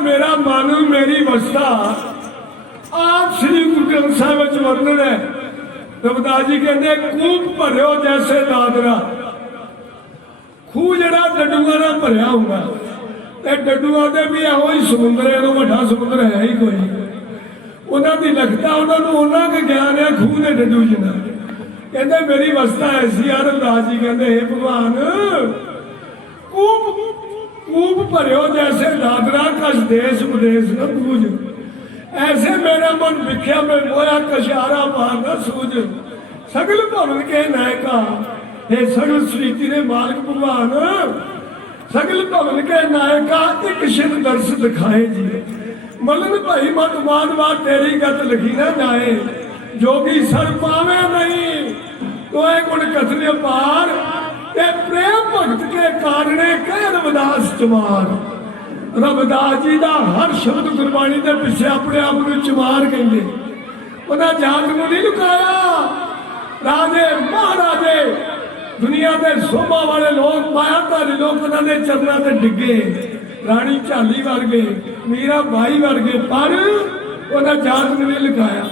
मेरा मन मेरी अवस्था आप श्री गुरु ग्रंथ साहिब वर्णन है। रविदास जी कहते कूप भरियो जैसे दादरा, खूह जरा डडूआ ना भरिया होगा, डडूआ के भी एहो ही समुद्र है, वड्डा समुद्र है ही कोई। उन्होंने लगता उन्होंने के ज्ञान है खूह के डडू जिना। कहते मेरी अवस्था ऐसी है, रविदास जी कहते हे भगवान कूप भरियो जैसे दादरा, कस देश विदेश न बूझ, ऐसे मेरा मन विख्या में मोया कशारा मारना सूझ। सगल भवन के नायका हे सगल सृष्टि ने मालिक भगवान, सगल भवन के नायका एक शिव दर्श दिखाए जी। मलन भाई मत मानवा तेरी गत लिखी ना जाए, जोगी सर पावे नहीं तो गुण कथन पार, प्रेम भगत के कारणे कह रविदास चमार। रविदास जी का हर शब्द गुरबाणी के पिछे अपने आप को चमार कहेंगे। उन्हें जात को नहीं लुकाया। राजे महाराजे दुनिया के शोभा वाले लोग, मायाधारी लोग उन्होंने चरणों से डिगे, रानी झाली वर्गे, मीरा बाई वर्गे, पर उन्हें जात को नहीं लुकाया।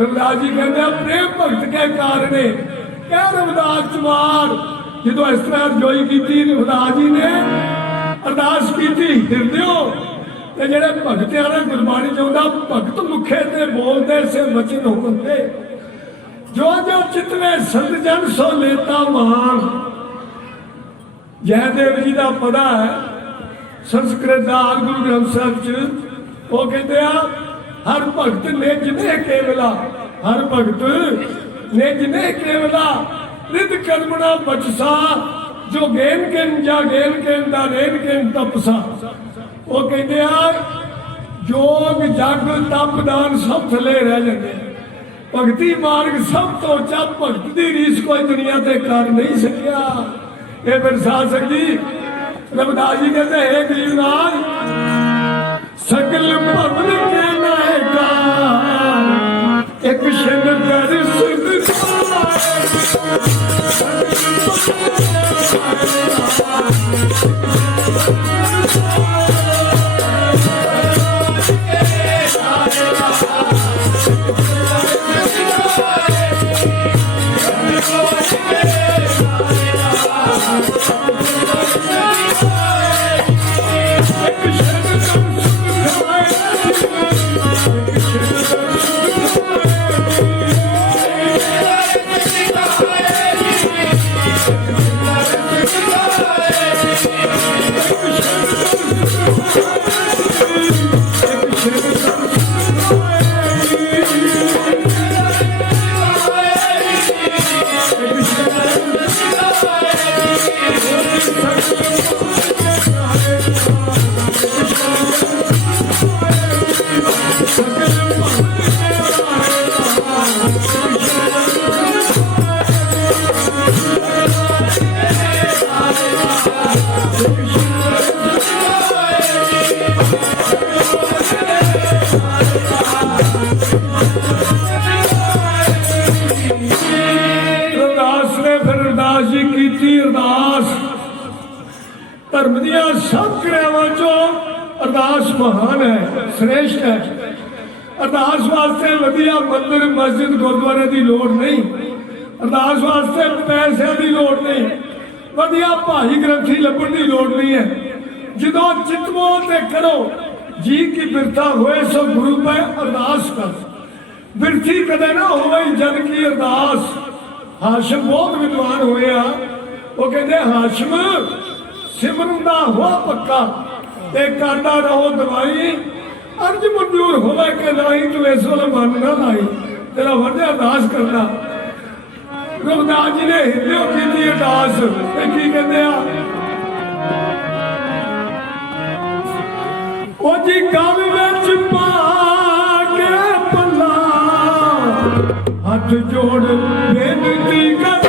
रविदास जी कहते प्रेम भगत के कारणे कह रविदास चमार। जो इस तरह जोई की रविदास जी ने अरदास की हिरदियों ते जेड़े भगत आला गुरबाणी चाहता भगत मुखे ते बोलते से वचन होते, जो जो चित में संत जन सो लेता मान। जयदेव जी का पढ़ा है संस्कृत का गुरु ग्रंथ साहिब च, वो कहते हर भगत ने जिन्हें केवला, हर भगत ने जिन्हें केवला रिद कर्मणा बचसा, जो गेन के जा गेन के दान के तपसा। वो कहते जोग जग तप दान सब थले रह जाते, भगती मार्ग सब तो उच्चा भगत की रीस कोई दुनिया से कर नहीं सकिया। ये फिर शासक जी रविदास जी कहते हे गरीबनाथ सकल भवन के नायका एक शिव कर धर्म दिया सब क्रियावां चो अरदास महान है, श्रेष्ठ है। अरदास वास्ते वधिया मंदिर मस्जिद गुरुद्वारे की लोड़ नहीं, अरदास वास्ते पैसे की लोड़ नहीं, वधिया भाई ग्रंथी लभण की लोड़ नहीं है। जो चितवो ते करो जी की बिरथा होए सो गुरु पे अरदास कर। बिरथी कदे ना होवे जन की अरदास। हाशिम बहुत विद्वान होए आ, वो कहते हाशिम सिमरन दा हो पक्का ते करदा रहो दवाई, अर्ज मंजूर होवे कि नहीं तू इस वेले मन ना लाई, तेरा वड्डा अरदास करना। रविदास जी ने हिंदू की अरदास ते की कहते आ, ओ जी गल विच पा के पल्ला हाथ जोड़ बेनती करा।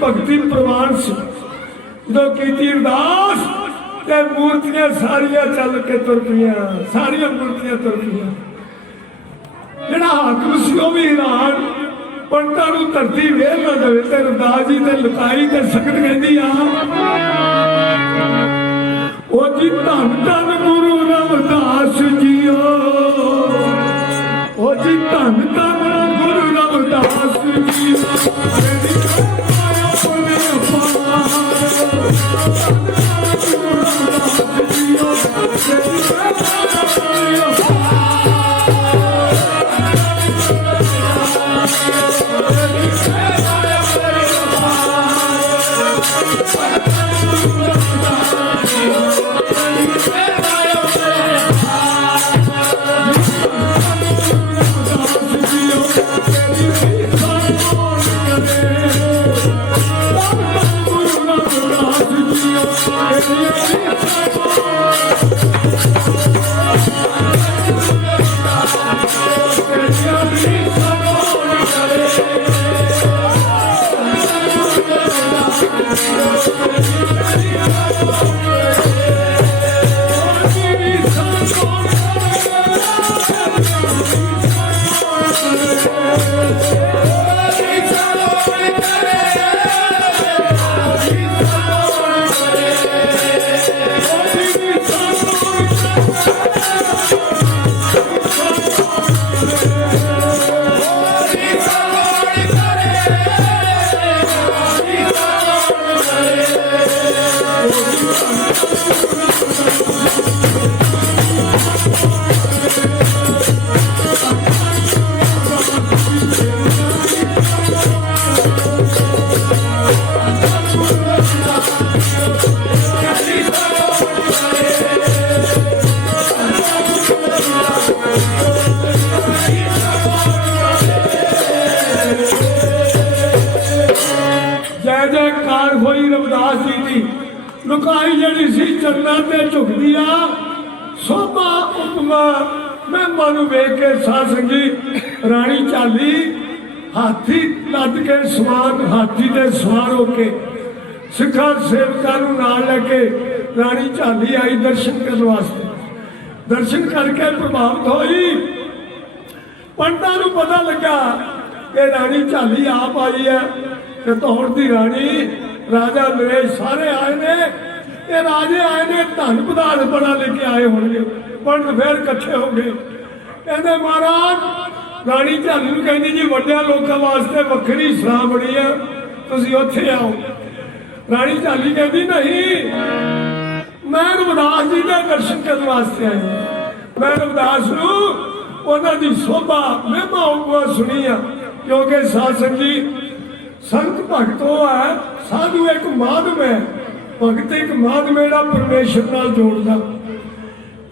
भगती प्रवान से जो की अरदास ते मूर्तियां सारिया चल के तुर पिया, सारिया मूर्तियां तुर पिया। जेड़ा हाकम सी वो भी हैरान, पंडितां नूं धरती वेल ना देवे ते अरदास जी ते लुकाई ते सकत कहंदी आ, ओ जी धन धन गुरु रविदास जीओ, ओ जी धन धन गुरु रविदास जीओ। जयकार होई रविदास जी की लुकाई जड़ी सी चरना ते झुकदी आ शोभा उपमा महिमा नूं वेख के साध संगत राणी झाली हाथी लद के सवार हाथी दे सवार होके सिखा सेवकां नूं नाल लैके राणी झाली आई दर्शन करने वास्ते। दर्शन करके प्रभावित होई पंडितां नूं पता लगा कि राणी झाली आप आई है ते धौड़ दी राणी राजा नरेश सारे आए ने ये राजे आए ने धन पदार्थ बड़ा लेके आए होंगे पंडित फिर इकट्ठे हो गए कहते महाराज राणी झाली नूं कहंदी जी वड्डियां लोकां वास्ते वक्री सलाह बनी है तुसीं उत्थे आओ। राणी झाली कहती नहीं मैं रविदास जी के दर्शन करने वास्ते आई मैं रविदास नूं उन्हां दी शोभा महिमा उपमा सुनी आ क्योंकि साध संगत संत भगत वो है साधु एक माध्यम है भगत एक माध्यम है परमेश्वर नाल जोड़दा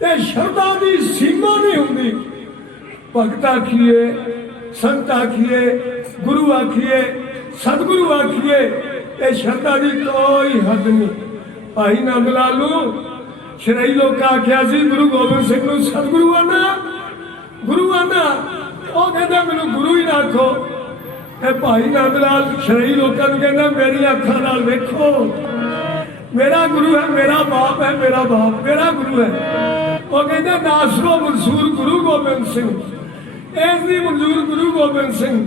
ते शरदा दी सीमा नहीं हुंदी। भगत आखिए संत आखिए गुरु आखिए सतगुरु आखिए ये शरदा की कोई हद नहीं। भाई नंद लालू शरई लोग आख्या सी गुरु गोबिंद सिंह नूं सतगुरु आना गुरु आना वो कहता मैनू गुरु ही ना आखो। भाई नंद लाल शरई लोगों को कहता मेरी अखा नाल देखो मेरा गुरु है मेरा बाप है मेरा बाप मेरा गुरु है। वो कहते नासरो मंसूर गुरु गोबिंद सिंह ऐसी मंजूर गुरु गोबिंद सिंह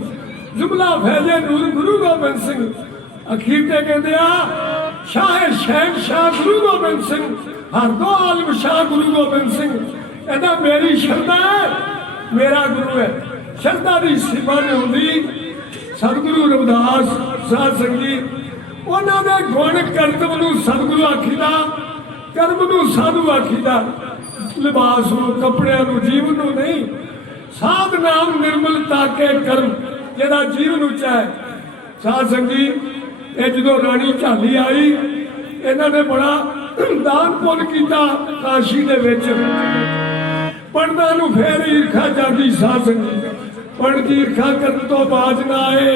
जुमला फैजे नूर गुरु गोबिंद सिंह अखीर ते कहते शाह शहन शाह गुरु गोबिंद सिंह हर दो आलम शाह गुरु गोबिंद सिंह कहता मेरी शरदा है मेरा गुरु है। शरदा की सीमा नहीं होंगी। सतगुरु रविदास साध संगत उन्होंने गुण करतब नूं सतगुरु आखीदा कर्म नूं साधु आखीदा लिबास नूं कपड़ियां नूं जीवन नूं नहीं। साध नाम निर्मलता के कर्म जिहड़ा जीवन उच्चा है। साध संगत ये जो राणी झाली आई इन्होंने बड़ा दान पुण्य किया काशी दे विच पंडितां नूं फिर ईर्खा जागी। साध संगत पंडित ईर्खा करने तो बाज ना आए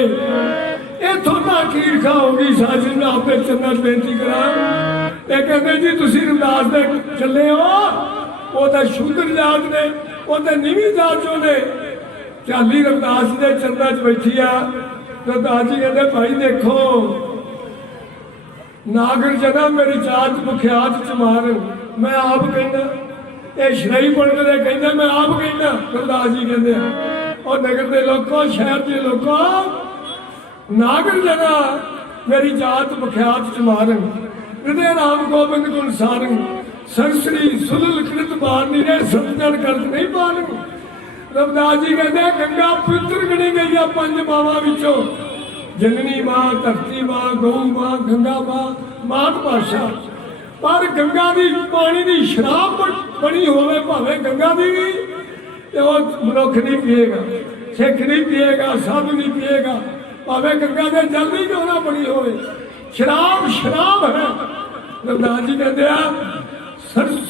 इथों तक ईर्खा होगी। साध संगत आपके चरणों च बेनती करा ते कहते जी तुसीं रविदास दे चले हो वो तो शूद्र जात ने वो तो नीवीं जात चों ने। झाली रविदास जी के चरणों च बैठी आ रविदास जी कहते भाई देखो नागर जना मेरी जात मुखियात चमार मैं आप कहना ये शरई पंडित ने कहना मैं आप कहना रविदास जी कहते और नगर के लोगों शहर के लोगों नागर जना मेरी जात मुखियात चमारन हृदय राम गोबिंद गुण सारंग सरसरी सुलल कृत बारनी ने समझन करत नहीं पालन। रविदास जी कहते गंगा पवित्र गणी गई है पंज मावां विचों जननी मां धरती मां गौ मां गंगा मां मात भाषा पर गंगा की पानी की शराब बनी होवे भावें गंगा की भी तो मनुख नहीं पिएगा सिख नहीं पिएगा साधु नहीं पिएगा भावें गंगा के जल भी क्यों ना बनी होवे शराब शराब है। रविदास जी कहते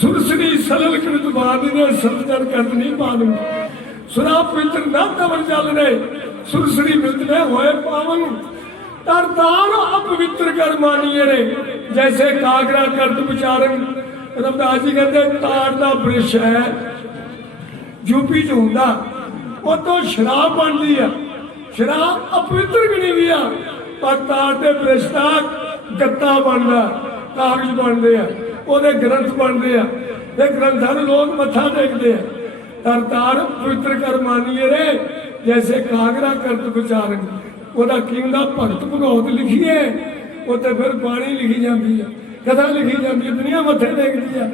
सुरसरी सलल कृत बानी ने समझन करत नहीं पावन सुरा पवित्र न तवर चल रहे सुरसरी मिलते होए पावन तरतार अपवित्र कर मानिए रे जैसे कागरा करत विचारन। रविदास जी कहते तार का वृक्ष है यूपी च हुंदा वो तो शराब बनती है शराब अपवित्र गिनी हुई है पर तार के वृक्ष का गत्ता बनता कागज बनते हैं वो ग्रंथ बनते हैं ग्रंथों लोग मत्था टेकते हैं। तरतार पवित्र कर मानिए रे जैसे कागरा करत विचारन ਉਹਦਾ ਕਿੰਦਾ ਭਗਤ ਭਗੌਤ ਲਿਖੀ ਹੈ ਉੱਤੇ ਫਿਰ ਬਾਣੀ ਲਿਖੀ ਜਾਂਦੀ ਹੈ ਕਥਾ ਲਿਖੀ ਜਾਂਦੀ ਹੈ ਦੁਨੀਆ ਮੱਥੇ ਟੇਕਦੀ ਹੈ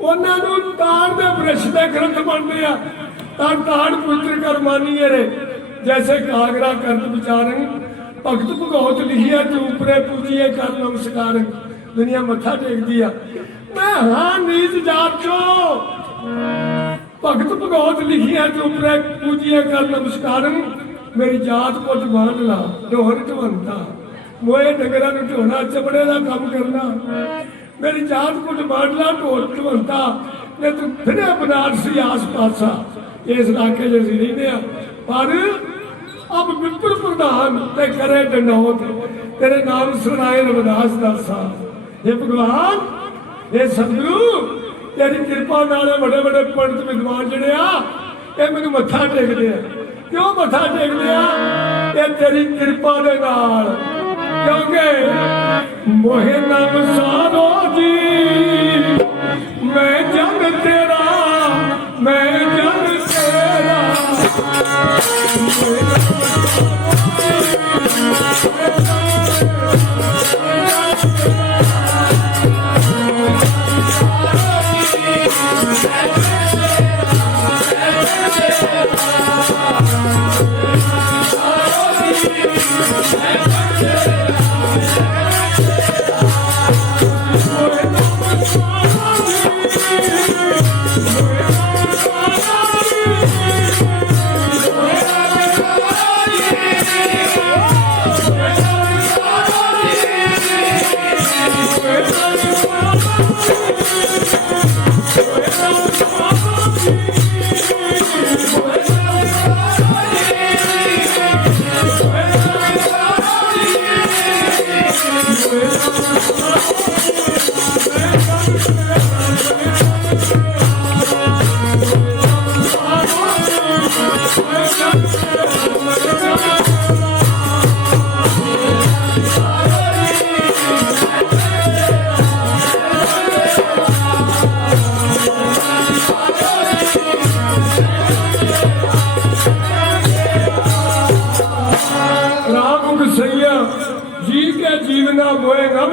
ਉਹਨਾਂ ਨੂੰ ਤਾੜ ਦੇ ਬ੍ਰਿਸ਼ ਦੇ ਗ੍ਰੰਥ ਬਣਦੇ ਆ ਤਾਂ ਤਾੜ ਪਵਿੱਤਰ ਕਰ ਮਾਨੀਏ ਰੇ ਜੈਸੇ ਕਾਗਰਾ ਕਰਤ ਵਿਚਾਰਨ ਭਗਤ ਭਗੌਤ ਲਿਖੀ ਹੈ ਤੇ ਉਪਰੇ ਪੂਜੀਏ ਕਰ ਨਮਸਕਾਰਨ ਦੁਨੀਆ ਮੱਥਾ ਟੇਕਦੀ ਆ। ਮੈਂ ਹਾਂ ਨੀਚ ਜਾਤ ਚੋਂ ਭਗਤ ਭਗੌਤ ਲਿਖੀ ਹੈ ਤੇ ਉਪਰੇ ਪੂਜੀਏ ਕਰ ਨਮਸਕਾਰਨ मेरी जात को मान ला ढोर ढवंता मोए डगरा ढोना चमड़े का काम करना मेरी जात को मान ला ढोर ढवंता ने तू फिर बनारसी आस पासा इस इलाके च रहने पर अब विप्र प्रधान ते करे डंडौत तेरे नाम सुनाए रविदास दासा। हे भगवान, हे सतगुरु, तेरी कृपा नाल बड़े बड़े पंडित विद्वान जिहड़े आ ये मैनूं मत्था टेकदे आ। क्यों मत्था टेकदे आ? ये तेरी कृपा दे नाल, क्योंकि मोहे नाम सारो जी मैं जग तेरा, मैं जग तेरा।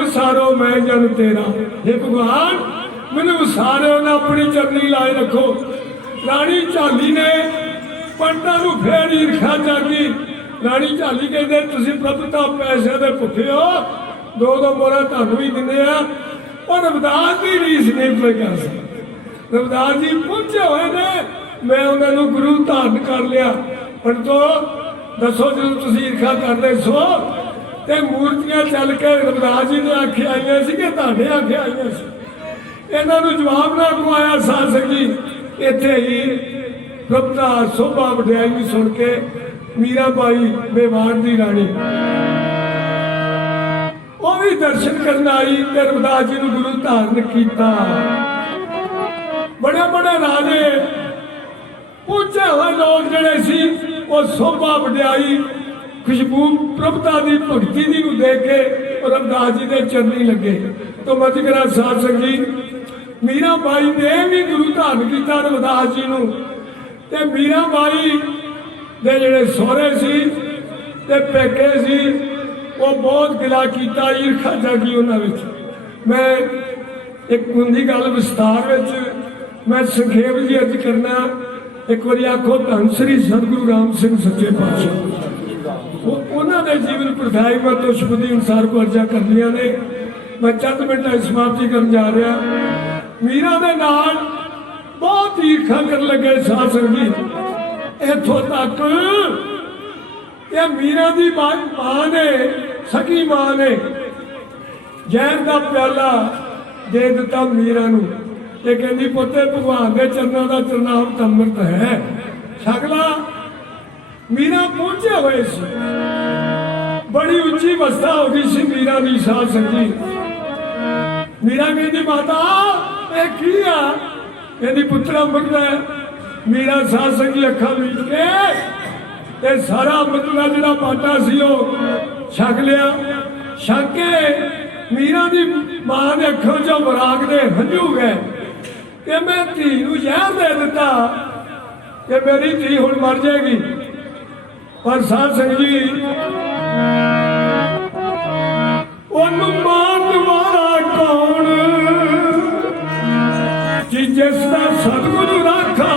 सारो मैं जन तेरा। हे भगवान, मैंने सारे अपनी चरनी लाए रखो। रानी झाली ने पंडा नूं फिर ईर्खा जागी। रानी झाली कहते तुसीं प्रभुता पैसे दे भुखे हो, दो दो मोहरा तुहानूं ही दिंदे आ, और रविदास की रीस नहीं कोई कर सकता। रविदास जी पहुंचे हुए ने, मैं उन्होंने गुरु धारण कर लिया। पंडितो दसो जो तुसीं ईर्खा करदे सो ते मूर्तियां चल के रविदास जी ने आखे आईयां सी कि तुहाडे आखे आईयां सी। इन्हां नूं जवाब ना गवाया साध संगी। इत्थे ही प्रभुता शोभा वडियाई सुन के मीराबाई मेवाड़ दी रानी वो भी दर्शन करने आई ते रविदास जी नूं गुरु धारण किया। बड़े बड़े राजे पूछे हुए लोग जिहड़े सी वो शोभा वडियाई खुशबू प्रभुता की भगती दी नूं देख के रविदास जी के चरनी लगे। तो मत करा साध संगी, मीराबाई ने भी गुरु धारण किया रविदास जी नूं। ते मीराबाई दे जिहड़े सहुरे सी ते पेके सी वो बहुत गिला किया, ईर्खा जागी उन्हां विच। मैं एक हुंदी गल विस्तार विच मैं संखेप जी अर्ज करना। एक बारी आखो धन श्री सतगुरु राम सिंह सच्चे पातशाह। उन्होंने जीवन प्रथाई मैं तो शुभदी अनुसार को अर्जा कर लिया ने। मैं चंद मिनट समाप्ति कर जा रहा। मीरा दे नाल बहुत ईर्खा कर लगे साध संगी। इथों तक ये मीरा दी मां ने, सकी मां ने जहर का प्याला दे दिता मीरा नूं। ये कहती पुत्ते भगवान के चरणों का चरनामृत अमृत है, छकला। मीरा पहुंचे हुए सी, बड़ी उच्ची अवस्था हो गई सी मीरा की साध संगी। मीरा कहती माता ये की आ? कहती पुत्र अमृत है। मीरा साध संगी अखा मीच के ते सारा अमृत का जिहड़ा बाटा सी वो छक लिया। छक के मीरा की मां ने अखों चों वराग दे हंझू गए कि मैं धी नूं जहर दे दिता कि मेरी धी हुण मर जाएगी। पर साध संग जी ओनू मारन वाला कौन जी जिसदा सतगुरु राखा।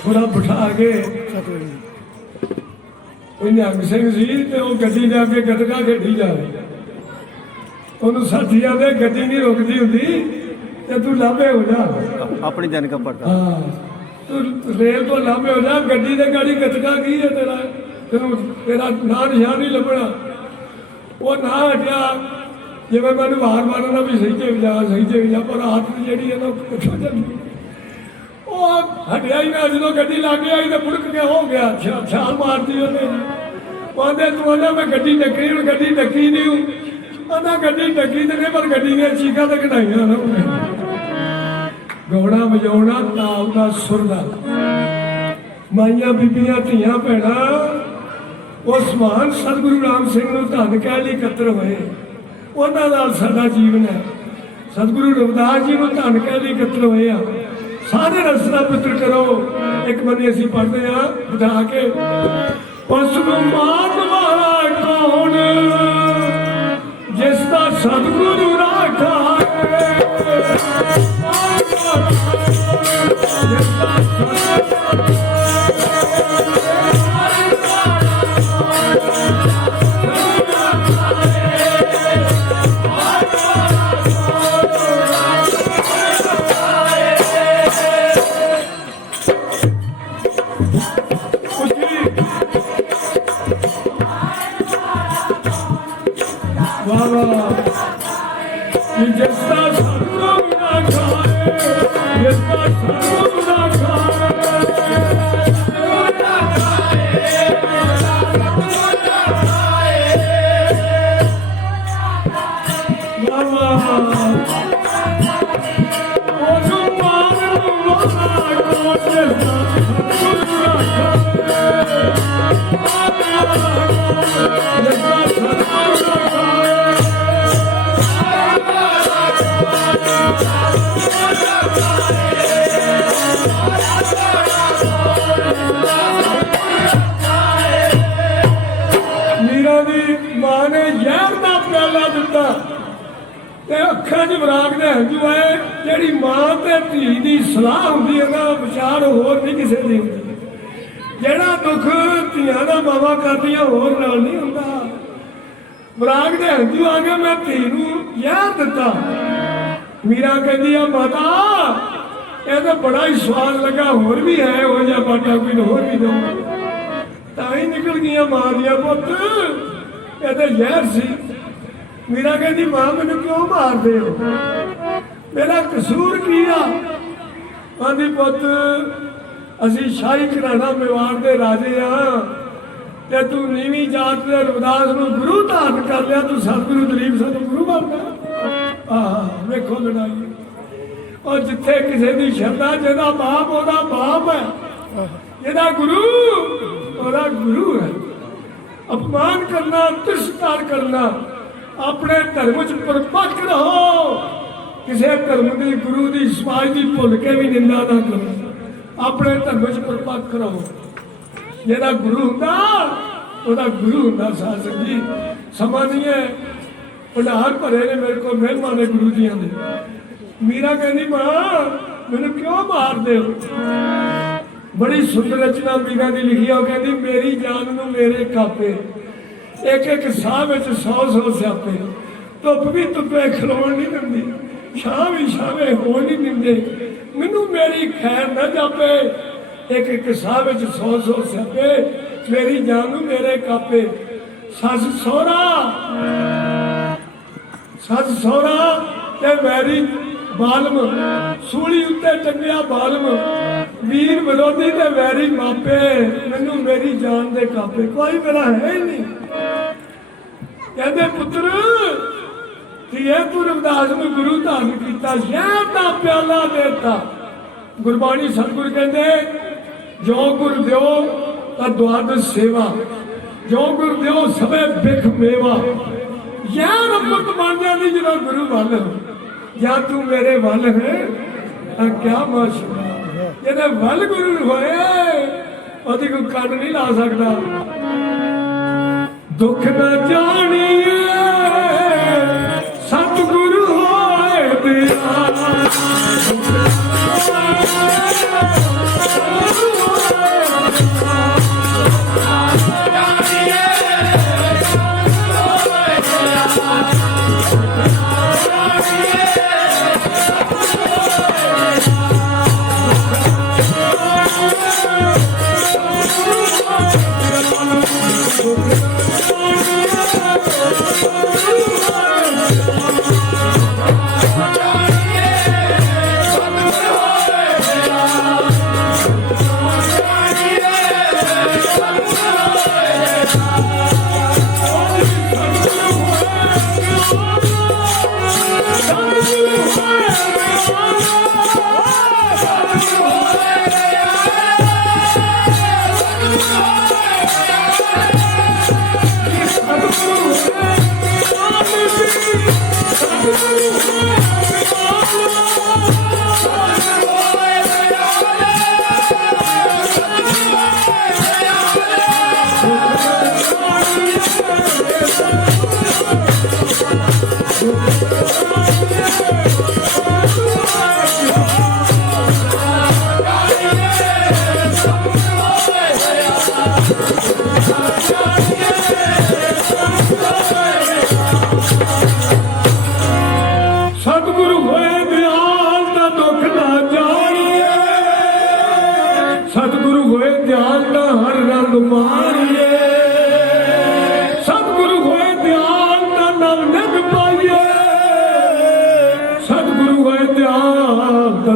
थोड़ा बिठा के निहंग सिंह सी ते वो गड्डी ले आके गटका खेडी जा रही। ਉਹਨੂੰ ਸਾਥੀ ਆਦੇ ਗੱਡੀ नहीं रुकती ਹੁੰਦੀ ਤੇ ਤੂੰ ਲਾਭੇ ਹੋ ਜਾ अपनी जन का पड़ता। हाँ तू रेल तो लाभे हो जा। गड्डी ਦੇ ਗਾੜੀ ਗਟਕਾ ਕੀ ਹੈ ਤੇਰਾ, ਤੈਨੂੰ ਤੇਰਾ ਨਾਂ ਨਿਸ਼ਾਨ ਨਹੀਂ ਲੱਭਣਾ। ਉਹ ਨਾ ਹਟਿਆ ਜਿਵੇਂ ਮੈਨੂੰ ਵਾਰ ਮਾਰਨਾ ਵੀ ਸਹੀ ਤੇ ਜਾ ਪਰ ਆਦਤ ਜਿਹੜੀ ਹੈ ਨਾ ਕਿੱਥੋਂ ਜਾਂਦੀ ਉਹ ਹਟਿਆ ਹੀ ਨਾ ਜਦੋਂ ਗੱਡੀ ਲੱਗ ਗਈ ਤਾਂ ਮੁੜਕ ਕੇ ਹੋ ਗਿਆ ਛਾਲ ਮਾਰਦੀ ਉਹਨੇ ਕਹਿੰਦੇ ਤੂੰ ਆਂਦਾ ਮੈਂ ਗੱਡੀ ਡੱਕੀ ਹੁਣ ਗੱਡੀ ਡੱਕੀ ਨਹੀਂ ਆਂਦਾ ਗੱਡੀ ਡੱਕੀ ਤੇ ਨਹੀਂ ਪਰ ਗੱਡੀ ਦੀਆਂ ਚੀਕਾਂ ਤੇ ਕਢਾਈਆਂ ਨਾ ਗਾਉਣਾ ਵਜਾਉਣਾ ਤਾਲ ਦਾ ਸੁਰ ਦਾ ਮਾਈਆਂ ਬੀਬੀਆਂ ਧੀਆਂ ਭੈਣਾਂ ਉਸ ਮਹਾਨ ਸਤਿਗੁਰੂ ਰਾਮ ਸਿੰਘ ਨੂੰ ਧੰਨ ਕਹਿ ਲਈ ਇਕੱਤਰ ਹੋਏ ਉਹਨਾਂ ਨਾਲ ਸਾਡਾ ਜੀਵਨ ਹੈ ਸਤਿਗੁਰੂ ਰਵਿਦਾਸ ਜੀ ਨੂੰ ਧੰਨ ਕਹਿ ਲਈ ਇਕੱਤਰ ਹੋਏ ਆ ਸਾਰੇ ਰਸਨਾ ਪੁੱਤਰ ਕਰੋ ਇੱਕ ਬੰਦੇ ਅਸੀਂ ਪੜ੍ਹਦੇ ਆ ਬੁਝਾ ਕੇ ਉਸ ਨੂੰ ਮਾਰਨ ਵਾਲਾ ਕੌਣ ਜਿਸ ਦਾ ਸਤਿਗੁਰੂ ਰਾਖਾ ਮਾਂ ਨੇ ਜ਼ਹਿਰ ਦਾ ਪਿਆਲਾ ਦਿੱਤਾ ਤੇ ਅੱਖਾਂ 'ਚ ਵਿਰਾਗ ਦੇ ਹੰਝੂ ਆਏ ਜਿਹੜੀ ਮਾਂ ਤੇ ਧੀ ਦੀ ਸਲਾਹ ਹੁੰਦੀ ਹੈ ਨਾ ਵਿਚਾਰ ਹੋਰ ਨਹੀਂ ਕਿਸੇ ਦੀ ਹੁੰਦੀ ਜਿਹੜਾ ਦੁੱਖ ਧੀਆਂ ਦਾ ਮਾਵਾਂ ਕਰਦੀਆਂ ਹੋਰ ਨਾਲ ਨਹੀਂ ਹੁੰਦਾ ਵਿਰਾਗ ਦੇ ਹੰਝੂ ਆ ਗਏ ਮੈਂ ਧੀ ਨੂੰ ਜ਼ਹਿਰ ਦਿੱਤਾ ਮੀਰਾ ਕਹਿੰਦੀ ਆ ਮਾਤਾ ਇਹ ਤਾਂ ਬੜਾ ਹੀ ਸਵਾਦ ਲੱਗਾ ਹੋਰ ਵੀ ਹੈ ਉਹ ਜਿਹਾ ਬਾਟਾ ਕੋਈ ਹੋਰ ਵੀ ਦੋ ਤਾਂ ਹੀ ਨਿਕਲ ਗਈਆਂ ਮਾਂ ਦੀਆਂ ਪੁੱਤ ਇਹ ਤਾਂ ਜ਼ਹਿਰ ਸੀ ਮੀਰਾ ਕਹਿੰਦੀ ਮਾਂ ਮੈਨੂੰ ਕਿਉਂ ਮਾਰਦੇ ਹੋ ਮੇਰਾ ਕਸੂਰ ਕੀ ਆ ਆਂਦੀ ਪੁੱਤ ਅਸੀਂ ਸ਼ਾਹੀ ਘਰਾਣਾ ਮੇਵਾੜ ਦੇ ਰਾਜੇ ਆ ਤੇ ਤੂੰ ਨੀਵੀਂ ਜਾਤ ਦੇ ਰਵਿਦਾਸ ਨੂੰ ਗੁਰੂ ਧਾਰਨ ਕਰ ਲਿਆ ਤੂੰ ਸਤਿਗੁਰੂ ਦਲੀਪ ਸਿੰਘ ਗੁਰੂ ਬਣਦਾ ਆਹ ਵੇਖੋ ਲੜਾਈ ਉਹ ਜਿੱਥੇ ਕਿਸੇ ਦੀ ਸ਼ਰਧਾ ਜਿਹਦਾ ਬਾਪ ਉਹਦਾ ਬਾਪ ਹੈ ਜਿਹਦਾ ਗੁਰੂ ਉਹਦਾ ਗੁਰੂ ਹੈ ਅਪਮਾਨ ਕਰਨਾ ਤਿਰਸਕਾਰ ਕਰਨਾ ਆਪਣੇ ਧਰਮ 'ਚ ਪਰਪੱਕ ਰਹੋ ਕਿਸੇ ਧਰਮ ਦੀ ਗੁਰੂ ਦੀ ਸਮਾਜ ਦੀ ਭੁੱਲ ਕੇ ਵੀ ਨਿੰਦਾ ਨਾ ਕਰੋ ਆਪਣੇ ਧਰਮ 'ਚ ਪਰਪੱਕ ਰਹੋ ਜਿਹੜਾ ਗੁਰੂ ਹੁੰਦਾ ਉਹਦਾ ਗੁਰੂ ਹੁੰਦਾ ਸਾਧ ਸੰਗਤ ਜੀ ਸਮਾਂ ਨਹੀਂ ਹੈ ਭੰਡਾਰ ਭਰੇ ਨੇ ਮੇਰੇ ਕੋਲ ਮਹਿਮਾਂ ਨੇ ਗੁਰੂ ਜੀਆਂ ਦੇ ਮੀਰਾ ਕਹਿੰਦੀ ਮਾਂ ਮੈਨੂੰ ਕਿਉਂ ਮਾਰਦੇ ਹੋ ਬੜੀ ਸੁੰਦਰ ਰਚਨਾ ਮੀਰਾ ਦੀ ਲਿਖੀ ਆ ਕਹਿੰਦੀ ਮੇਰੀ ਜਾਨ ਨੂੰ ਮੇਰੇ ਕਾਪੇ ਇੱਕ ਇੱਕ ਸਾਹ ਵਿੱਚ 100 ਸਿਆਪੇ ਧੁੱਪ ਵੀ ਧੁੱਪੇ ਖਲੋਣ ਨਹੀਂ ਦਿੰਦੀ ਛਾਂ ਵੀ ਛਾਵੇਂ ਹੋਣ ਨਹੀਂ ਦਿੰਦੇ ਮੈਨੂੰ ਮੇਰੀ ਖੈਰ ਨਾ ਜਾਪੇ ਇੱਕ ਇੱਕ ਸਾਹ ਵਿੱਚ 100 ਸਿਆਪੇ ਮੇਰੀ ਜਾਨ ਨੂੰ ਮੇਰੇ ਕਾਪੇ ਸੱਸ ਸਹੁਰਾ ਤੇ ਮੇਰੀ ਬਾਲਮ ਸੂਲੀ ਉੱਤੇ ਟੰਗਿਆ ਬਾਲਮ ਵੀਰ ਵਿਰੋਧੀ ਤੇ ਵੈਰੀ ਮਾਪੇ ਮੈਨੂੰ ਮੇਰੀ ਜਾਨ ਦੇ ਕਾਪੇ ਕੋਈ ਮੇਰਾ ਹੈ ਹੀ ਨਹੀਂ ਕਹਿੰਦੇ ਪੁੱਤਰ ਧੀਏ ਤੂੰ ਰਵਿਦਾਸ ਨੂੰ ਗੁਰੂ ਧਾਰਨ ਕੀਤਾ ਜ਼ਹਿਰ ਦਾ ਪਿਆਲਾ ਦੇਤਾ ਗੁਰਬਾਣੀ ਸਤਿਗੁਰ ਕਹਿੰਦੇ ਜੋ ਗੁਰ ਦਿਓ ਤਾਂ ਦੁਆਦਸ ਸੇਵਾ ਜੋ ਗੁਰ ਦਿਓ ਸਭੇ ਬਿਖ ਮੇਵਾ ਯਾਰ ਅੰਮ੍ਰਿਤ ਬਣ ਜਾਂਦੀ ਜਦੋਂ ਗੁਰੂ ਵੱਲ ਜਾਂ ਤੂੰ ਮੇਰੇ ਵੱਲ ਹੈ ਤਾਂ ਕਿਆ ਮਾਸ਼ਾ ਜਿਹਦੇ ਵੱਲ ਗੁਰੂ ਹੋਏ ਉਹਦੀ ਕੋਈ ਕੰਨ ਨਹੀਂ ਲਾ ਸਕਦਾ ਦੁੱਖ ਨਾ ਜਾਣੀਏ ਸਤਿਗੁਰੂ ਹੋਏ ਦਿਆ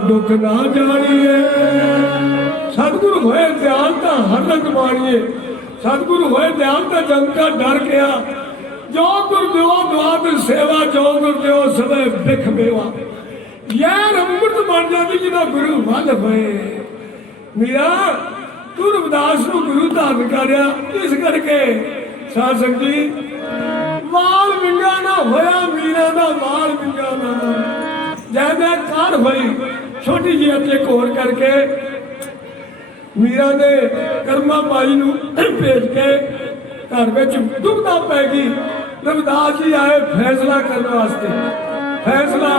दुख ना जानिए। सतगुरु होए ध्यान का हर रंग मानिए। सतगुरु होए ध्यान का जम का डर गया। जो गुरदेव द्वाद सेवा जो गुरदेव सब बिख मेवा। यार अमृत बन जाती जिन्हें गुरु वल होए। मीरा तू रविदास को गुरु धारण करया इस करके साध संगत जी वाल विंगा ना होया मीरा दा वाल विंगा ना। जैसे कार हुई छोटी जी अपने कोर करके मीरा ने कर्मा पाई नू भेज के घर में दुबदा पै गई। रविदास जी आए फैसला करने वास्ते। फैसला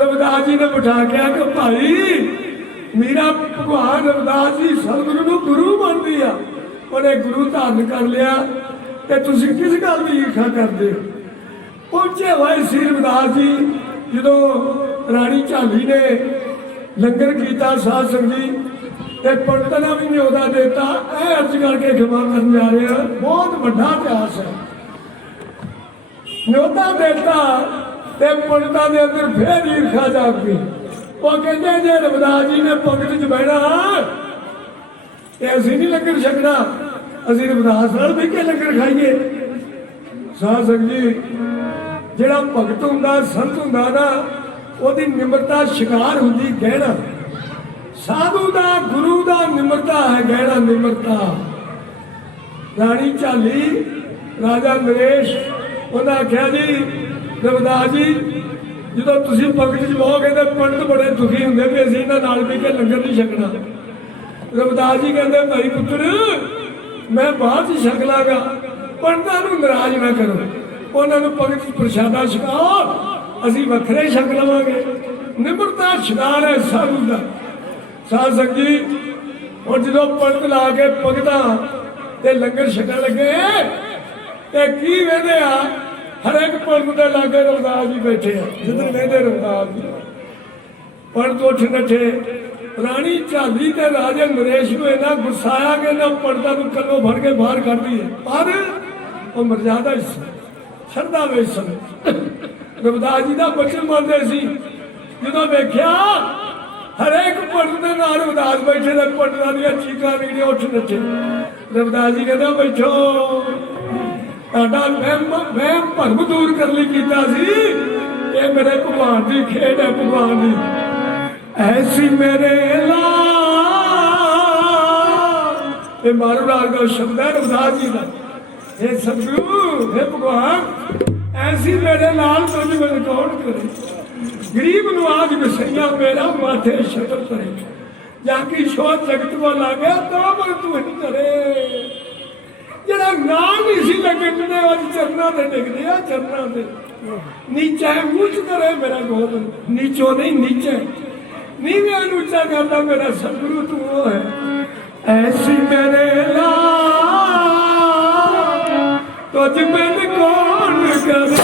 रविदास जी ने बिठा के कि भाई मीरा भगवान रविदास जी सतगुरु नू गुरु बनती आ। उन्हें गुरु धारण कर लिया ते तुसी किस गल की ईर्खा करते हो। पहुंचे हुए श्री रविदास जी जो रानी झाली ने लंगर किया साध संगत जी ते पंडित ने भी न्योता देता। यह अर्ज करके क्षमा कर जा रहे हैं बहुत बड़ा इतिहास है। न्योता देता ते पंडितों के अंदर फिर ईर्खा जाग गई। वो कहते जे रविदास जी ने पंगत च बहना असं नहीं लंगर छकना असं रविदास नाल बह के लंगर खाइए। साध संगत जी जिहड़ा भगत हुंदा संत हुंदा ना ओदी निमरता शिकार हुंदी गहना। साधु दा गुरु दा निमरता है गहना निमरता। रानी झाली राजा नरेश उन्हें आख्या जी रविदास जी जो तुम भगत च बहोगे तो पंडित बड़े दुखी होंगे भी असं इन्होंने भी के लंगर नहीं छकना। रविदास जी कहते भाई पुत्र मैं बाद छक लागा पंडितों नाराज ना करो। उन्होंने भगत प्रसादा छकाओ असी वखरे छक लवांगे। निमरता शिकार है साधु का। साध संगत जी और जो पंडित ला के भगत ते लंगर छकन लगे ते की वेंदे आ हर एक पंडित के लागे रविदास जी बैठे हैं जिधर वेंदे रविदास जी। पंडित उठ नठे। रानी झाली ते राजे नरेश को इन्ना गुस्साया कि इन्होंने पंडितों को कलो फड़ के बाहर कर दी। पर वो मर्यादा श्रद्धा वे सन रविदास जी का बचन मानते सी। जो वेख्या हर एक पंडित के नाल रविदास बैठे थे पंडितों दी चीकां निकलियां उठ नठे। रविदास जी कहते बैठो ताड़ा मैं भरम दूर करने कीता सी। ये मेरे भगवान की खेड है भगवान की ऐसी मेरे लाल। ये मारू लाल का शब्द है रविदास जी का। हे सतगुरु हे भगवान ऐसी मेरे लाल तुझ में कौन करे। गरीब नवाज विसैया मेरा माथे शतर करे। जाकी शोध जगत को लागे तो पर तू नहीं करे। जरा नाम नहीं सी लगने वाली चरना से डिगते आ चरना से नीचा है ऊंच करे मेरा गोद नीचो नहीं नीचे नीवे ऊंचा करता मेरा सतगुरु तू वो है। ऐसी मेरे लाल तुझ बिन कौन करे।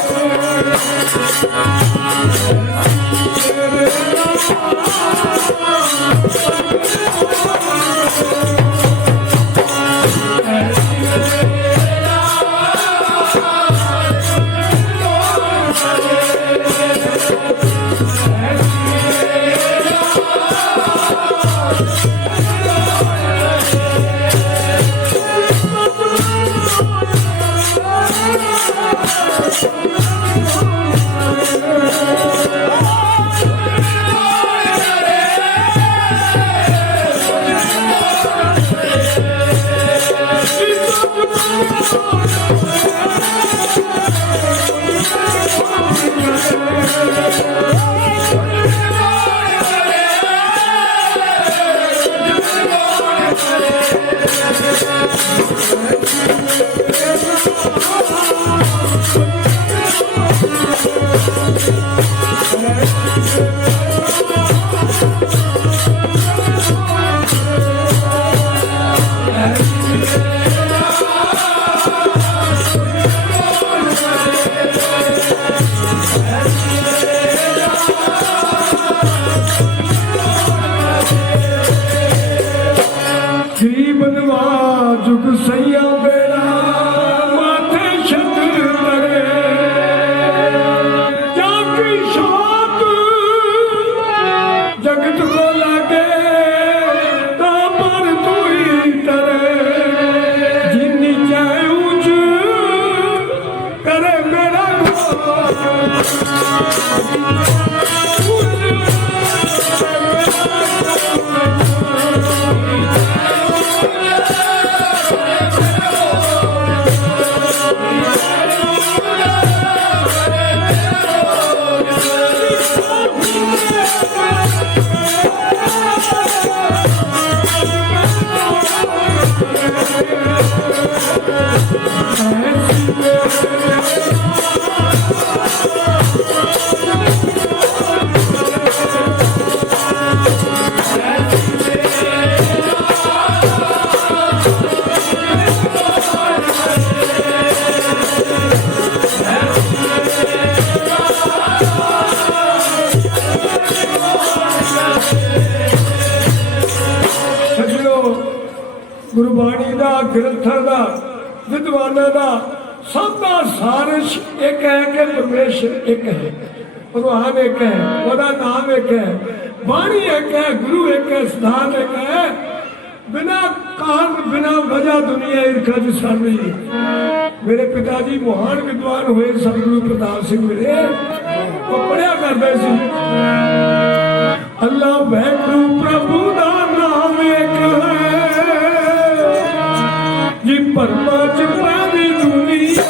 ਗੁਰਬਾਣੀ ਦਾ ਗ੍ਰੰਥਾਂ ਦਾ ਵਿਦਵਾਨਾਂ ਦਾ ਸਭ ਦਾ ਸਾਰਸ਼ ਇੱਕ ਹੈ ਕਿ ਪਰਮੇਸ਼ਰ ਇੱਕ ਹੈ, ਭਗਵਾਨ ਇੱਕ ਹੈ, ਉਹਦਾ ਨਾਮ ਇੱਕ ਹੈ, ਬਾਣੀ ਇੱਕ ਹੈ, ਗੁਰੂ ਇੱਕ ਹੈ, ਸਿਧਾਂਤ ਇੱਕ ਹੈ। ਬਿਨਾਂ ਕਾਰਨ ਬਿਨਾਂ ਵਜ੍ਹਾ ਦੁਨੀਆ ਈਰਖਾ ਚ ਸੜ ਰਹੀ ਹੈ। ਮੇਰੇ ਪਿਤਾ ਜੀ ਮਹਾਨ ਵਿਦਵਾਨ ਹੋਏ ਸਤਿਗੁਰੂ ਪ੍ਰਤਾਪ ਸਿੰਘ ਮੇਰੇ, ਉਹ ਪੜਿਆ ਕਰਦੇ ਸੀ ਅੱਲਾ ਵਾਹਿਗੁਰੂ ਪ੍ਰਭੂ ਦਾ ਨਾਮ ਇੱਕ ਹੈ ਜੀ ਭਰਮਾਂ ਚ ਪੈਦੀ ਦੁਨੀਆ।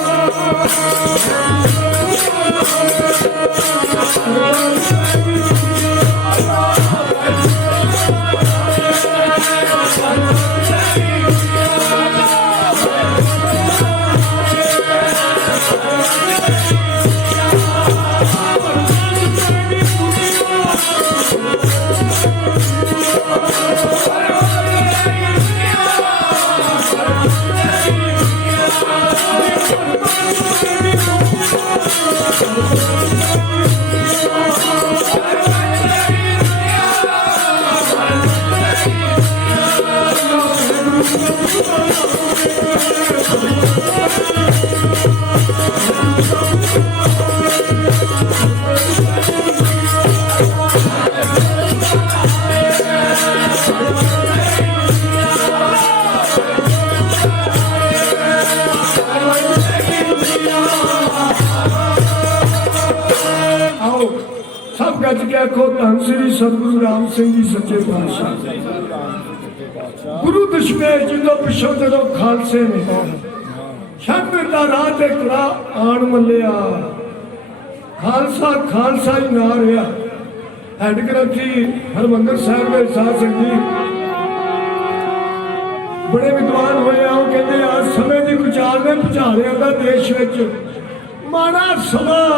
ਸਭ ਗੱਜ ਕੇ ਆਖੋ ਧੰਨ ਸ੍ਰੀ ਸਤਿਗੁਰੂ ਰਾਮ ਸਿੰਘ ਜੀ ਸੱਚੇ ਪਾਤਸ਼ਾਹ। ਗੁਰੂ ਦਸ਼ਮੇਸ਼ ਜੀ ਤੋਂ ਪਿੱਛੋਂ ਜਦੋਂ ਖਾਲਸੇ ਨੇ ਸ਼ਬਦ ਦਾ ਰਾਹ ਤੇ ਕੜਾ ਆਣ ਮੱਲਿਆ, ਖਾਲਸਾ ਖਾਲਸਾ ਹੀ ਨਾ ਰਿਹਾ। ਹੈਡ ਗ੍ਰੰਥੀ ਹਰਿਮੰਦਰ ਸਾਹਿਬ ਦੇ ਸਾਧ ਸਿੰਘ ਜੀ ਬੜੇ ਵਿਦਵਾਨ ਹੋਏ ਆ, ਉਹ ਕਹਿੰਦੇ ਆ ਸਮੇਂ ਦੀ ਵਿਚਾਰ ਨੇ ਭੁਚਾਲਿਆਂ ਦਾ ਦੇਸ਼ ਵਿੱਚ ਮਾੜਾ ਸਮਾਂ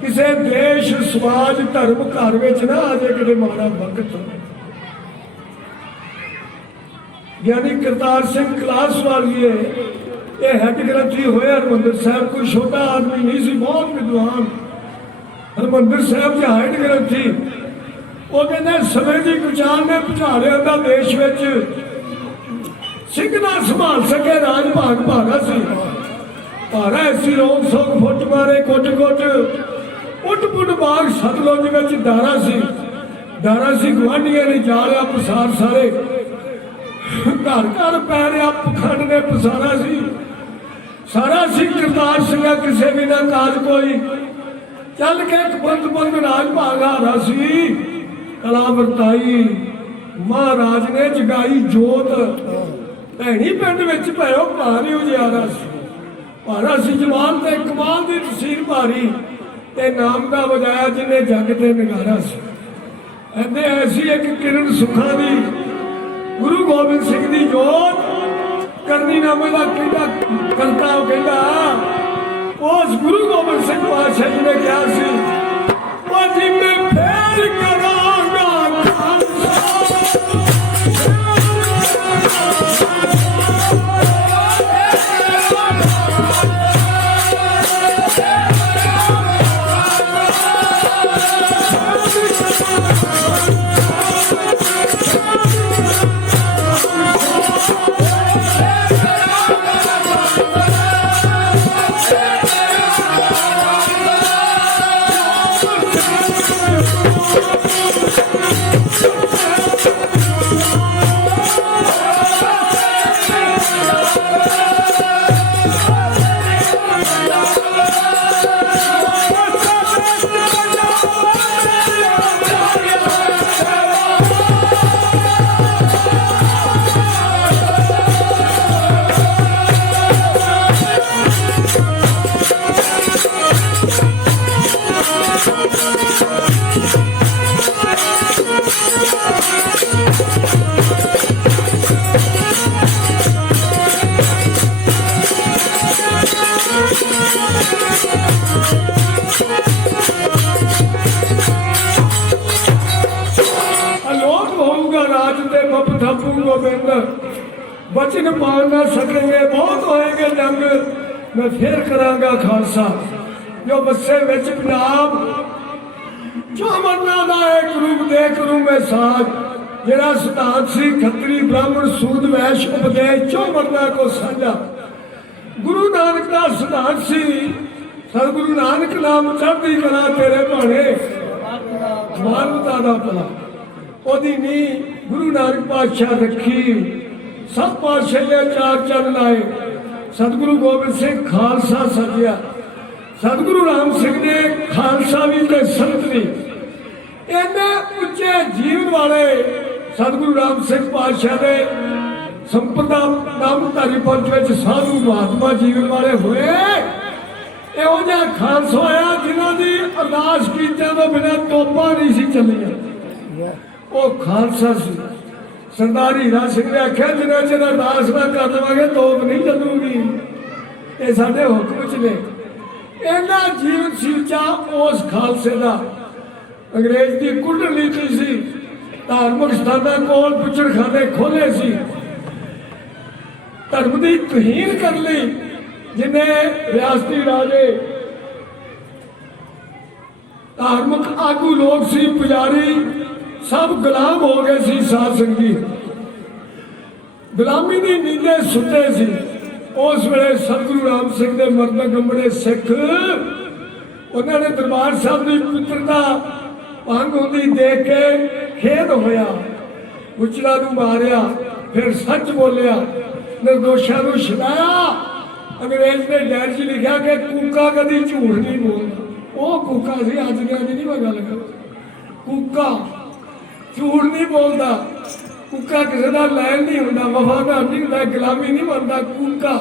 ਕਿਸੇ ਦੇਸ਼ ਸਮਾਜ ਧਰਮ ਘਰ ਵਿੱਚ ਨਾ ਆ ਜਾਏ ਕਿਤੇ ਮਾੜਾ ਵਕਤ। ਗਿਆਨੀ ਕਰਤਾਰ ਸਿੰਘ ਕਲਾਸ ਵਾਲੀਏ ਇਹ ਹੈਡ ਗ੍ਰੰਥੀ ਹੋਏ ਹਰਿਮੰਦਰ ਸਾਹਿਬ, ਕੋਈ ਛੋਟਾ ਆਦਮੀ ਨਹੀਂ ਸੀ, ਬਹੁਤ ਵਿਦਵਾਨ। ਹਰਿਮੰਦਰ ਸਾਹਿਬ ਦੇ ਹੈਡ ਗ੍ਰੰਥੀ ਉਹ ਕਹਿੰਦੇ ਸਮੇਂ ਦੀ ਵਿਚਾਰ ਨੇ ਭੁਚਾਲਿਆਂ ਦਾ ਦੇਸ਼ ਵਿੱਚ ਸਿੰਘ ਨਾ ਸੰਭਾਲ ਸਕੇ ਰਾਜ ਭਾਗ ਭਾਗਾ ਸੀ। ਭਾਰਾ ਐਸੀ ਰੋਗ ਸੋਗ ਫੁੱਟ ਮਾਰੇ ਕੁੱਟ ਕੁੱਟ ਉੱਟ ਪੁੱਟ ਬਾਗ ਸਤਲੁਜ ਵਿੱਚ ਦਾਰਾ ਸੀ ਗੁਆਂਢੀਆਂ ਨੇ ਜਾਲਿਆ ਪਸਾਰ ਸਾਰੇ, ਘਰ ਘਰ ਪੈ ਰਿਹਾ ਪਖੰਡ ਨੇ ਪਸਾਰਾ ਸੀ ਸਾਰਾ ਸੀ। ਕਰਤਾਰ ਸਿੰਘਾ ਕਿਸੇ ਵੀ ਨਾ ਕਾਜ ਕੋਈ, ਚੱਲ ਕੇ ਇੱਕ ਬੰਦ ਰਾਜ ਭਾਗ ਹਾਰਾ ਸੀ। ਕਲਾ ਵਰਤਾਈ ਮਹਾਰਾਜ ਨੇ ਜਗਾਈ ਜੋਤ, ਭੈਣੀ ਪਿੰਡ ਵਿੱਚ ਭਇਓ ਭਾਰੀ ਉਜਿਆਰਾ ਸੀ। ਭਾਰਾ ਸੀ ਜਵਾਨ ਤੇ ਕਮਾਲ ਦੀ ਤਸੀਰ ਭਾਰੀ, ਤੇ ਨਾਮ ਦਾ ਵਜਾਇਆ ਜਿਹਨੇ ਜੱਗ ਤੇ ਨਗਾਰਾ ਸੀ। ਕਹਿੰਦੇ ਐਸੀ ਇੱਕ ਕਿਰਨ ਸੁਖਾਂ ਦੀ ਗੁਰੂ ਗੋਬਿੰਦ ਸਿੰਘ ਦੀ ਜੋਤ ਕਰਨੀ ਨਾਮੇ ਦਾ ਕਿਹੜਾ ਕਰਤਾ, ਉਹ ਕਹਿੰਦਾ ਉਸ ਗੁਰੂ ਗੋਬਿੰਦ ਸਿੰਘ ਪਾਤਸ਼ਾਹ ਜੀ ਨੇ ਕਿਹਾ ਸੀ ਉਹ ਜੀ ਮੈਂ ਫੇਰ ਕਰਾਂਗਾ ਖਾਲਸਾ। अलोक होऊंगा राज दे बप थपू गोबिंद बचन पाल ना सकेंगे बहुत होएंगे जंग मैं फिर करांगा खालसा जो बसे विच पंजाब जो मरना दा एक रूप दे करूं मैं साज जेड़ा सिद्धांत सी खत्री ब्राह्मण सूद वैश्य उपदेश चो मरना को साझा गुरु नानक का सिद्धांत सी सतगुरु नानक नाम चढ़दी कला तेरे भाणे मानवता दा भला ओदी नी गुरु नानक पातशाह रखी सब पातशाह चार चंद लाए सतगुरु गोबिंद सिंह खालसा सजिया सतगुरु राम सिंह ने खालसा भी ते संत भी इन्ने उच्चे जीवन वाले सतगुरु राम सिंह पातशाह ने संपदा नामधारी पंथ विच साधु महात्मा जीवन वाले हुए ਇਹੋ ਜਿਹਾ ਖਾਲਸਾ ਹੋਇਆ ਜਿਨ੍ਹਾਂ ਦੀ ਅਰਦਾਸ ਕੀਤਿਆਂ ਤੋਂ ਬਿਨਾਂ ਤੋਪਾਂ ਨਹੀਂ ਸੀ ਚੱਲੀਆਂ ਉਹ ਖਾਲਸਾ ਸੀ ਸਰਦਾਰ ਹੀਰਾ ਸਿੰਘ ਨੇ ਆਖਿਆ ਜਿੰਨਾ ਚਿਰ ਅਰਦਾਸ ਨਾ ਕਰ ਦੇਵਾਂਗੇ ਤੋਪ ਨਹੀਂ ਚੱਲੂਗੀ ਇਹ ਸਾਡੇ ਹੁਕਮ 'ਚ ਨੇ ਇਹਨਾਂ ਜੀਵਨ ਸੀਚਾ ਉਸ ਖਾਲਸੇ ਦਾ ਅੰਗਰੇਜ਼ ਦੀ ਕੁੱਟਣ ਨੀਤੀ ਸੀ ਧਾਰਮਿਕ ਸਥਾਨਾਂ ਕੋਲ ਪੁੱਛੜਖਾਨੇ ਖੋਲੇ ਸੀ ਧਰਮ ਦੀ ਤੋਹੀਨ ਕਰ ਲਈ जिन्हें रियासती राजे धार्मिक आगू लोग सी पुजारी सब गुलाम हो गए सी साध संगी गुलामी की नींदे सुते सी उस वेले सतगुरु राम सिंह के मरद गंबड़े सिख उन्होंने दरबार साहब की पुत्रता भंग होंदी देख के खेद होया गुजरा नूं मारिया फिर सच बोलिया निर्दोषां नूं छुड़ाया अंग्रेज ने डायरी च लिखा कि कूका कभी झूठ नहीं बोलता वो कूका सी अज के अज नहीं मैं गल कर कूका झूठ नहीं बोलता कूका किसी का लैन नहीं होता वफादार नहीं होता गुलामी नहीं बनता कूका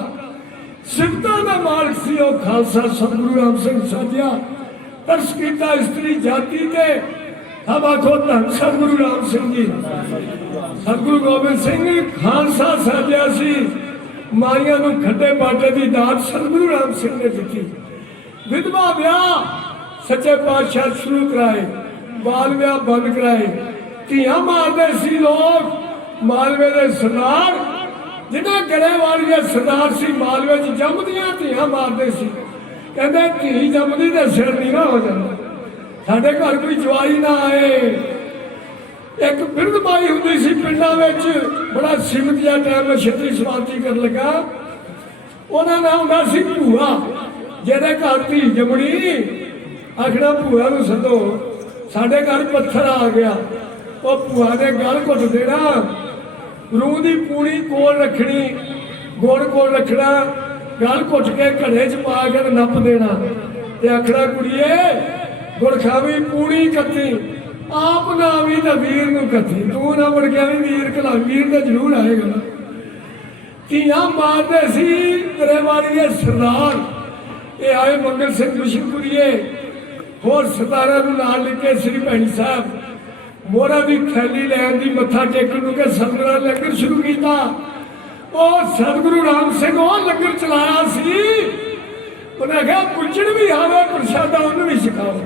सिफतां दा मालक सी वो खालसा सतगुरु राम सिंह साजिया तरस कीता इस्त्री जाति ते सब आखो धन सतगुरु राम सिंह जी सतगुरु गोबिंद सिंह खालसा साजिया सी माइया नूं खड्डे बाटे की दात सतगुरु राम सिंह ने दी विधवा ब्याह सच्चे पातशाह शुरू कराए बाल ब्याह बंद कराए धियां मारते सी लोग मालवे के सरदार जिन्हें गले वाली सरदार सी मालवे च जमदियां धियां मारते सी कहते धी जमदी तो सिर नहीं ना हो जाता साडे घर कोई जवाई ना आए एक बिरध बाई होंदी सी पिंडां विच बड़ा सीमित जिहा टाइम में छेती समाप्ति कर लगा उहदा नाम हुंदा सी भूआ जिहदे घर धी जमणी आखना भूआ नूं सदो साडे घर पत्थर आ गया वो भूआ ने गल घुट देना रूह की पूरी कोल रखनी गुड़ कोल रखना गल घुट के घड़े च पा के नप देना ते आखना कुड़िए गुड़ खावी पूरी कत्ती आप ना भी तो वीर नूं कथी तू ना मुड़ गया भी वीर कला वीर तो जरूर आएगा धियां मारते सी गरेवाली के सरदार ये आए मंगल सिंह बिशनपुरीए होर सरदारां नूं नाल लिखे श्री भैणी साहब मोहरा की थैली लैन की मत्था टेकन के सतगुरां लंगर शुरू किया और सतगुरु राम सिंह वो लंगर चलाया सी उन्हें कहा पुछड़ भी आवे प्रसादा उन्हें भी सिखाओ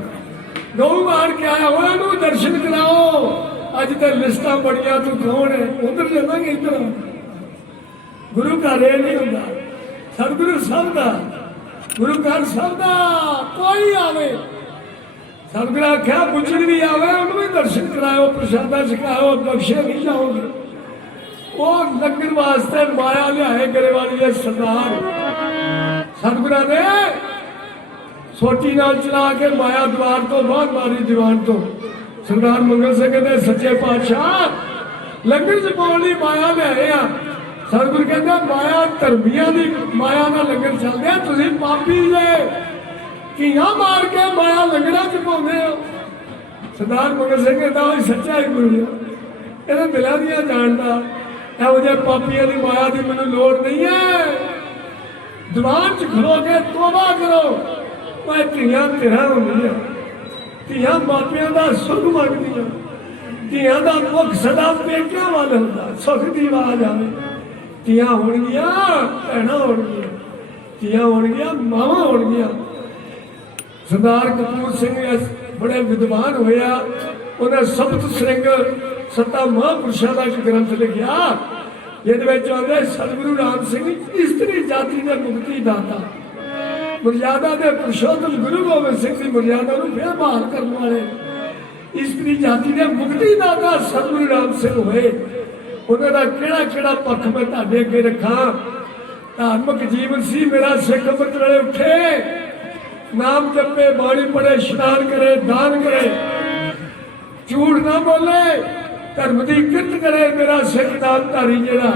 गौ मार के आया उन्होंने दर्शन कराओ अज तो लिस्टा बड़िया तू कौन है उधर जावांगे इधर गुरु घर ये नहीं होंगे सतगुरु सब का गुरु घर सब का कोई आवे सतगुरु आख्या पुछड़ भी आवे उन्होंने भी दर्शन कराओ प्रसादा सिखाओ बख्शे नहीं जाओगे वो लंगर वास्ते माया लियाए गरेवाली के सरदार सतगुरु ने सोटी नाल चला के माया द्वार तो बाहर मारी दीवान तो सरदार मंगल सिंह कहते सच्चे पातशाह लंगर च पाउण लई माया लिआए आ सतगुरु कहंदा माया धर्मियां दी माया नाल लंगर चलदे तुसीं पापी जे धियां मार के माया लंगरां च पाउंदे हो सरदार मंगल सिंह कहंदा ओए सच्चा है गुरु इहदा दिलां दियां जाणदा इहो जिहे पापियां दी माया दी मैनूं लोड़ नहीं है दीवान च खलो के तौबा करो मैं धियां तेरा होंदियां धियां मापियां दा सुख मंगदियां धियां दा मुख सदा पेटियां वाल हुंदा सुख दी आवाज आवे धियां होणगियां भैणां होणगियां ਧੀਆਂ ਹੋਣਗੀਆਂ, ਮਾਵਾਂ ਹੋਣਗੀਆਂ। ਸਰਦਾਰ ਕਪੂਰ ਸਿੰਘ ਬੜੇ ਵਿਦਵਾਨ ਹੋਇਆ, ਉਹਨੇ ਸਬਤ ਸਿੰਘ ਸੱਤਾ ਮਹਾਂਪੁਰਸ਼ਾਂ ਦਾ ਇੱਕ ਗ੍ਰੰਥ ਲਿਖਿਆ, ਜਿਹਦੇ ਵਿੱਚ ਆਉਂਦੇ ਸਤਿਗੁਰੂ ਰਾਮ ਸਿੰਘ ਇਸਤਰੀ ਜਾਤੀ ਦੇ ਮੁਕਤੀ ਦਾਤਾ, ਮਰਿਆਦਾ ਦੇ ਪੁਰਸ਼ੋਤਮ ਗੁਰੂ ਗੋਬਿੰਦ ਸਿੰਘ ਦੀ ਮਰਿਆਦਾ ਨੂੰ ਫਿਰ ਬਹਾਲ ਕਰਨ ਵਾਲੇ ਇਸਤਰੀ ਜਾਤੀ ਦੇ ਮੁਕਤੀ ਦਾਤਾ ਸਤਿਗੁਰੂ ਰਾਮ ਸਿੰਘ ਹੋਏ। ਉਹਨਾਂ ਦਾ ਕਿਹੜਾ ਕਿਹੜਾ ਪੱਖ ਮੈਂ ਤੁਹਾਡੇ ਅੱਗੇ ਰੱਖਾਂ। ਧਾਰਮਿਕ ਜੀਵਨ ਸੀ ਮੇਰਾ। ਸਿੱਖ ਅੰਮ੍ਰਿਤ ਵੇਲੇ ਉੱਠੇ, ਨਾਮ ਜਪੇ, ਬਾਣੀ ਪੜ੍ਹੇ, ਇਸ਼ਨਾਨ ਕਰੇ, ਦਾਨ ਕਰੇ, ਝੂਠ ਨਾ ਬੋਲੇ, ਧਰਮ ਦੀ ਕਿਰਤ ਕਰੇ। ਮੇਰਾ ਸਿੱਖ ਨਾਮਧਾਰੀ ਜਿਹੜਾ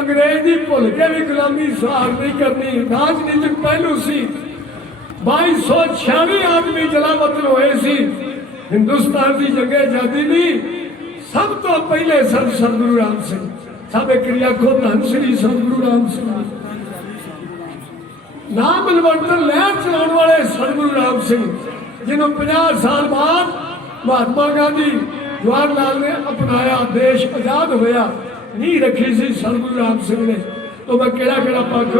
ਅੰਗਰੇਜ਼ ਦੀ ਭੁੱਲ ਕੇ ਵੀ ਗੁਲਾਮੀ ਸਹਾਰ ਨਹੀਂ ਕਰਨੀ। ਰਾਜਨੀਤਿਕ ਪਹਿਲੂ ਸੀ। 2246 ਆਦਮੀ ਜਲਾਵਤਨ ਹੋਏ ਸੀ। ਹਿੰਦੁਸਤਾਨ ਦੀ ਜੰਗੇ ਆਜ਼ਾਦੀ ਦੀ ਸਭ ਤੋਂ ਪਹਿਲੇ ਸਤਿਗੁਰੂ ਰਾਮ ਸਿੰਘ। ਸਭ ਕਿਰਿਆ ਕੋ ਧੰਨ ਸ੍ਰੀ ਸਤਿਗੁਰੂ ਰਾਮ ਸਿੰਘ। ਨਾਮ ਮਿਲਵਰਤਨ ਲਹਿਰ ਚਲਾਉਣ ਵਾਲੇ ਸਤਿਗੁਰੂ ਰਾਮ ਸਿੰਘ, ਜਿਹਨੂੰ 50 ਸਾਲ ਬਾਅਦ ਮਹਾਤਮਾ ਗਾਂਧੀ, ਜਵਾਹਰ ਲਾਲ ਨੇ ਅਪਣਾਇਆ, ਦੇਸ਼ ਆਜ਼ਾਦ ਹੋਇਆ, ਨੀਂਹ ਰੱਖੀ ਸੀ ਸਤਿਗੁਰੂ ਰਾਮ ਸਿੰਘ ਨੇ। तो मैं केड़ा केड़ा पक्ष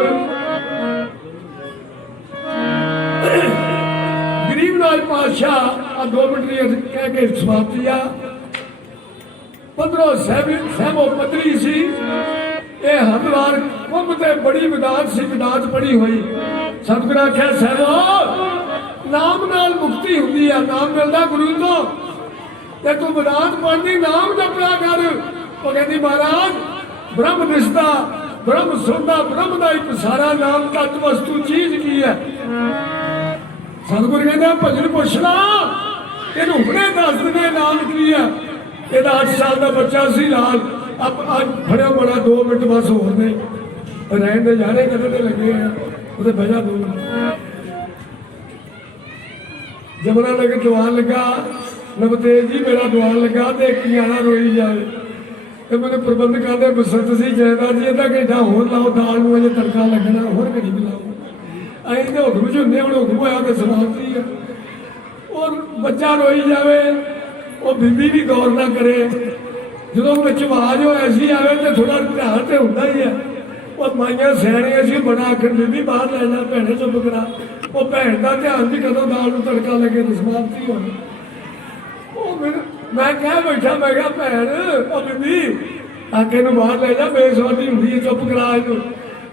गरीब नाज पातशाह 2 मिनट कह के समाप्ति आ 15 सहबो पदरी सी ये हरवार कुंभ ते बड़ी विदात सी विदात पड़ी हुई सतगुरु आख्या सहबो नाम नाल मुक्ति हुंदी आ नाम मिलदा गुरु तो ते तू विदात पढ़नी नाम जपया कर। वो कहती महाराज ब्रह्म दिसदा ब्रह्म सुनदा ब्रह्म दा एक सारा नाम तत्व वस्तु चीज की है। सतगुरु कहते भजन पुछ ला तेनू हुणे दस दिने नाम की है। ਇਹਦਾ 8 ਸਾਲ ਦਾ ਬੱਚਾ ਸੀ ਨਾਲ ਅੱਜ ਫੜਿਆ ਬੜਾ 2 ਮਿੰਟ ਬਸ ਹੋਰ ਨੇ ਰਹਿਣ ਦੇ ਜਾਣੇ ਕਦੇ ਤੇ ਲੱਗੇ ਆ ਉਹਦੇ ਵਜ੍ਹਾ ਦੋ ਜਮਨਾ ਨਗਰ ਦੀਵਾਨ ਲੱਗਾ ਨਵਤੇਜ ਜੀ ਮੇਰਾ ਦੀਵਾਨ ਲੱਗਾ ਤੇ ਕਿਆਣਾ ਰੋਈ ਜਾਵੇ ਤੇ ਮੈਨੂੰ ਪ੍ਰਬੰਧਕਾਂ ਦੇ ਬਸੰਤ ਸੀ ਜਾਇਦਾਦ ਜੀ ਇਹਦਾ ਘੰਟਾ ਹੋਰ ਲਾਓ ਦਾਲ ਨੂੰ ਅਜੇ ਤੜਕਾ ਲੱਗਣਾ ਹੋਰ ਘੜੀ ਵੀ ਲਾਓ ਅਸੀਂ ਤੇ ਹੁਕਮ ਚ ਹੁੰਦੇ ਹੁਣ ਹੁਕਮ ਹੋਇਆ ਤੇ ਸਮਾਪਤੀ ਆ ਔਰ ਬੱਚਾ ਰੋਈ ਜਾਵੇ ਉਹ ਬੀਬੀ ਵੀ ਗੌਰ ਨਾ ਕਰੇ ਜਦੋਂ ਵਿੱਚ ਆਵਾਜ਼ ਹੋਏ ਐਸੀ ਆਵੇ ਤੇ ਥੋੜਾ ਧਿਆਨ ਤੇ ਹੁੰਦਾ ਹੀ ਹੈ। ਉਹ ਮਾਈਆਂ ਸਿਆਣੀਆਂ ਸੀ ਬੜਾ ਆਖਰ ਬੀਬੀ ਬਾਹਰ ਲੈ ਜਾ ਭੈਣੇ ਚੁੱਪ ਕਰਾ ਉਹ ਭੈਣ ਦਾ ਧਿਆਨ ਵੀ ਕਦੋਂ ਦਾਲ ਨੂੰ ਤੜਕਾ ਲੱਗੇ ਤੇ ਸਮਾਪਤੀ ਹੋਣੀ। ਉਹ ਮੈਂ ਕਹਿ ਬੈਠਾ ਮੈਂ ਕਿਹਾ ਭੈਣ ਉਹ ਬੀਬੀ ਆਕੇ ਨੂੰ ਬਾਹਰ ਲੈ ਜਾ ਬੇਸਵਾਦੀ ਹੁੰਦੀ ਹੈ ਚੁੱਪ ਕਰਾ ਇਹਨੂੰ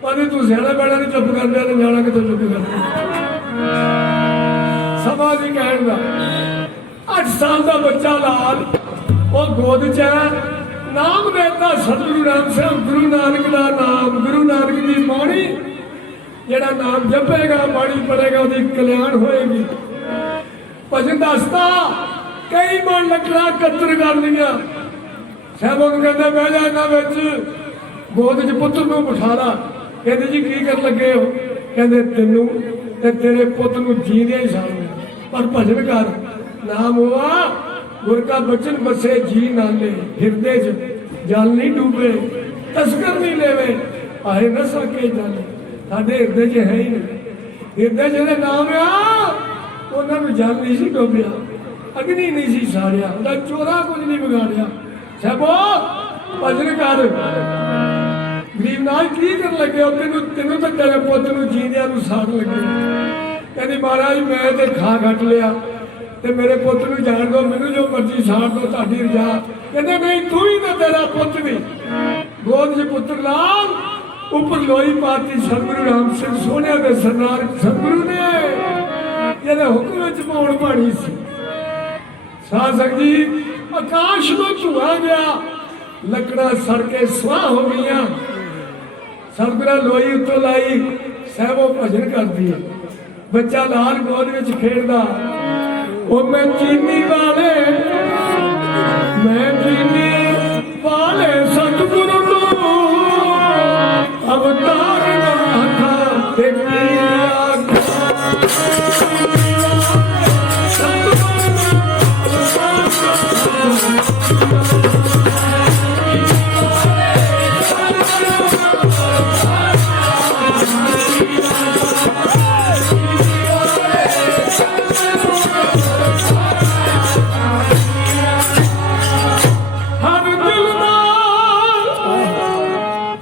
ਕਹਿੰਦੀ ਤੂੰ ਸਿਆਣਾ ਬੈਣਾ ਨਹੀਂ ਚੁੱਪ ਕਰ ਲਿਆ ਤੇ ਨਿਆਣਾ ਕਿੱਥੋਂ ਚੁੱਪ ਕਰਦਾ ਸਮਾਂ ਦੀ ਕਹਿਣ ਦਾ 8 ਸਾਲ ਦਾ ਬੱਚਾ ਲਾਲ ਉਹ ਗੋਦ ਚ ਨਾਮ ਦੇਤਾ ਸਤਿਗੁਰੂ ਰਾਮ ਸਾਹਿਬ ਗੁਰੂ ਨਾਨਕ ਦਾ ਨਾਮ ਗੁਰੂ ਨਾਨਕ ਦੀ ਬਾਣੀ ਜਿਹੜਾ ਨਾਮ ਜਪੇਗਾ ਬਾਣੀ ਪੜੇਗਾ ਉਹਦੀ ਕਲਿਆਣ ਹੋਏਗੀ। ਭਜਨ ਦੱਸਦਾ ਕਈ ਮਨ ਲੱਕੜਾਂ ਕਤਰ ਕਰ ਲਈਆਂ ਸਾਹਿਬਾਂ ਨੂੰ ਕਹਿੰਦਾ ਬਹਿ ਜਾ ਇਹਨਾਂ ਵਿੱਚ ਗੋਦ ਚ ਪੁੱਤਰ ਨੂੰ ਬਿਠਾ ਲਾ ਕਹਿੰਦੇ ਜੀ ਕੀ ਕਰਨ ਲੱਗੇ ਹੋ ਕਹਿੰਦੇ ਤੈਨੂੰ ਤੇ ਤੇਰੇ ਪੁੱਤ ਨੂੰ ਜੀਂਦਿਆਂ ਹੀ ਸਾਰਨਾ ਪਰ ਭਜਨ ਕਰ नाम हुआ गुर का बचन बसे जी नाले हृदय जल नहीं डूबे तस्कर नहीं लेवे आए न सके जाने साडे हृदय च है ही नहीं हृदय जिहदे नाम आ उन्होंने जल नहीं सी डूबिया अग्नि नहीं सी साड़िया उहदा चोरा कुछ नहीं बिगाड़िया सबो भजन कर गरीब नाल की कर लगे तेनू तेनू तो तेरे पुत नूं जींदियां नूं साड़ लगे कहंदी महाराज मैं ते खा घट लिया ਤੇ ਮੇਰੇ ਪੁੱਤ ਨੂੰ ਜਾਣ ਦੋ ਮੈਨੂੰ ਜੋ ਮਰਜ਼ੀ ਸਾੜ ਦੋ ਤੁਹਾਡੀ ਰਜਾ ਕਹਿੰਦੇ ਨਹੀਂ ਤੂੰ ਹੀ ਤਾਂ ਤੇਰਾ ਪੁੱਤ ਵੀ ਗੋਦ 'ਚ ਪੁੱਤਰ ਲਾਲ ਉੱਪਰ ਲੋਈ ਪਾਤੀ ਸਤਿਗੁਰੂ ਰਾਮ ਸਿੰਘ ਸੋਹਣਿਆ ਦੇ ਸਰਦਾਰ ਸਤਿਗੁਰੂ ਨੇ ਜਿਹਦੇ ਹੁਕਮ ਵਿੱਚ ਪਾਉਣ ਬਾਣੀ ਸੀ ਸਾਧ ਸੰਗਤ ਜੀ ਆਕਾਸ਼ ਨੂੰ ਧੂਆ ਗਿਆ ਲੱਕੜਾਂ ਸੜ ਕੇ ਸੁਆਹ ਹੋ ਗਈਆਂ ਸਤਿਗੁਰਾਂ ਲੋਈ ਉੱਤੋਂ ਲਾਈ ਸਹਿਬੋ ਭਜਨ ਕਰਦੀ ਹੈ ਬੱਚਾ ਲਾਲ ਗੋਦ ਵਿੱਚ ਖੇਡਦਾ ਉਹ ਮੈਂ ਚੀਨੀ ਵਾਲੇ ਸਤਿਗੁਰੂ ਨੂੰ ਅਵਤਾਰ ਆਖਾ ਤੇ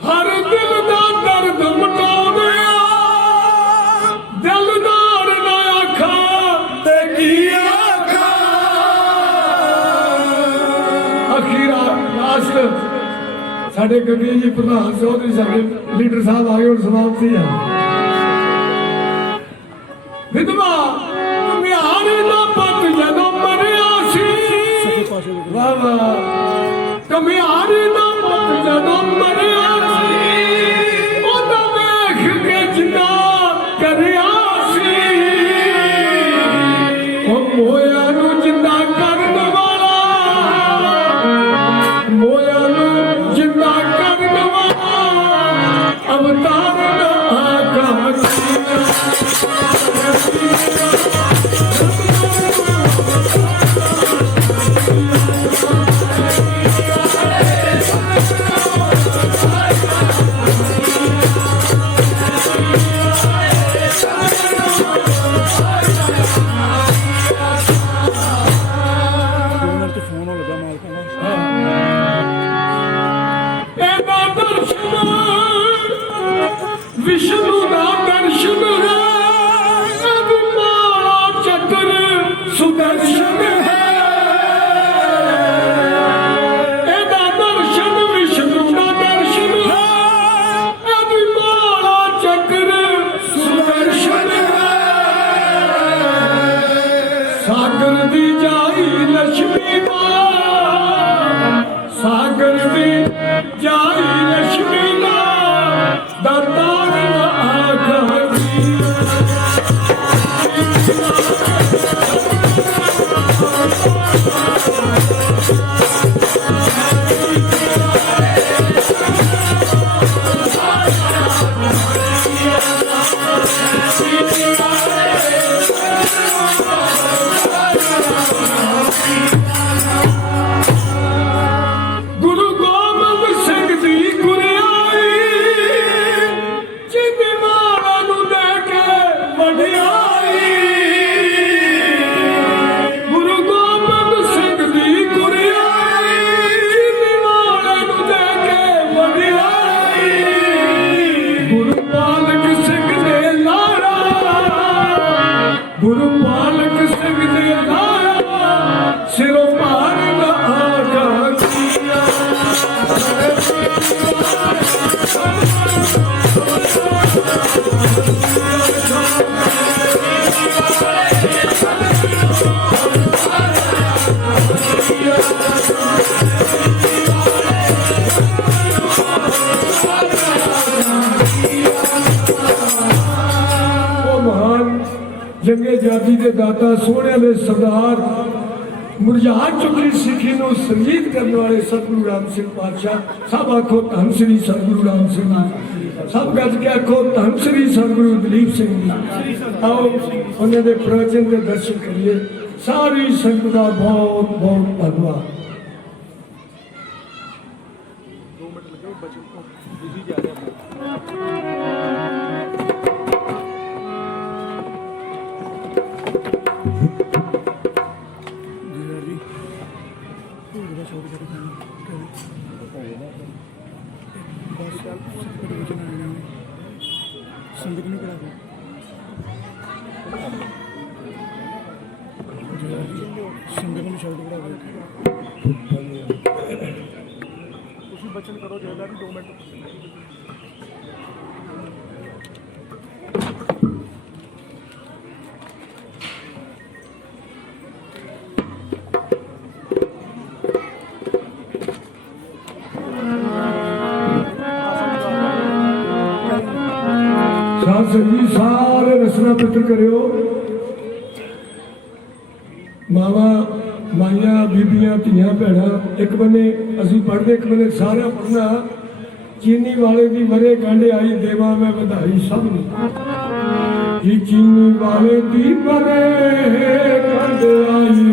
हर दिल दा दर्द ਸਾਡੇ ਗੱਗੇ ਜੀ ਪ੍ਰਧਾਨ ਚੌਧਰੀ ਸਾਡੇ ਲੀਡਰ ਸਾਹਿਬ ਆ ਗਏ ਹੁਣ ਸਮਾਪਤੀ ਆ ਵਿਧਵਾ ਘੁਮਿਆਰੀ ਦਾ ਪੁੱਤ ਜਦੋਂ ਮਰਿਆ ਸੀ ਵਾਹ ਵਾਹ ਘੁਮਿਆਰੀ ਦਾ ਪੁੱਤ ਜਦੋਂ ਮਰਿਆ ਸੀ ਉਹਦਾ ਵੇਖ ਕੇ ਜਿੰਦਾ ਕਰਿਆ ਸੀ ਉਹ ਮੋਇਆ ਨੂੰ ਜਿੰਦਾ ਕਰਨ ਵਾਲਾ ਮੋਇਆ ਨੂੰ ਜਿੰਦਾ ਕਰਨ ਵਾਲਾ ਅਵਤਾਰ ਦਾ ਆਕਾਰ ਵਿਸ਼ਨੂੰ ਦਾ ਦਰਸ਼ਨ ਹੈ ਅਭਿਮਾਨ ਚੱਕਰ ਸੁਦਰਸ਼ਨ ਹੈ ਇਹਦਾ ਦਰਸ਼ਨ ਵਿਸ਼ਨੂੰ ਦਾ ਦਰਸ਼ਨ ਹੈ ਅਭਿਮਾਨ ਚੱਕਰ ਸੁਦਰਸ਼ਨ ਹੈ ਸਾਗਰ ਦੀ ਜਾਈ ਲక్ష్ਮੀ ਦਾ ਸਾਗਰ ਦੀ ਜਾਈ ਲక్ష్ਮੀ ਦਾ ਦਾਤਾ ਗੁਰੂ ਪਾਲਕ ਸਿੰਘ ਦੇ ਲਾਇਆ ਸਿਰੋਂ ਭਾਰ ਦਾ ਆਗਾ ਕੀਆ ਜੰਗੇ ਜਾਤੀ ਦੇ ਦਾਤਾ ਸੋਹਣਿਆਂ ਦੇ ਸਰਦਾਰ ਮੁਰਝਾ ਚੁੱਕੀ ਸਿੱਖੀ ਨੂੰ ਸੰਜੀਤ ਕਰਨ ਵਾਲੇ ਸਤਿਗੁਰੂ ਰਾਮ ਸਿੰਘ ਪਾਤਸ਼ਾਹ ਸਭ ਆਖੋ ਧੰਨ ਸ੍ਰੀ ਸਤਿਗੁਰੂ ਰਾਮ ਸਿੰਘ ਸਭ ਗੱਜ ਕੇ ਆਖੋ ਧੰਨ ਸ੍ਰੀ ਸਤਿਗੁਰੂ ਦਲੀਪ ਸਿੰਘ ਜੀ ਆਓ ਉਹਨਾਂ ਦੇ ਪ੍ਰਵਚਨ ਦੇ ਦਰਸ਼ਨ ਕਰੀਏ ਸਾਰੀ ਸੰਗਤ ਦਾ ਬਹੁਤ ਬਹੁਤ ਧੰਨਵਾਦ संगत नहीं करा संगत में शब्द करा बचन करो जो 2 मिनट जी सारे रसना पित्र करो मावा माइया बीबियां धियां भैन एक बने असी पढ़ते एक बने सारा पढ़ना चीनी वाले की वरे कांडे आई देवा मैं बधाई सब जी चीनी वाले की वरे कांडे आई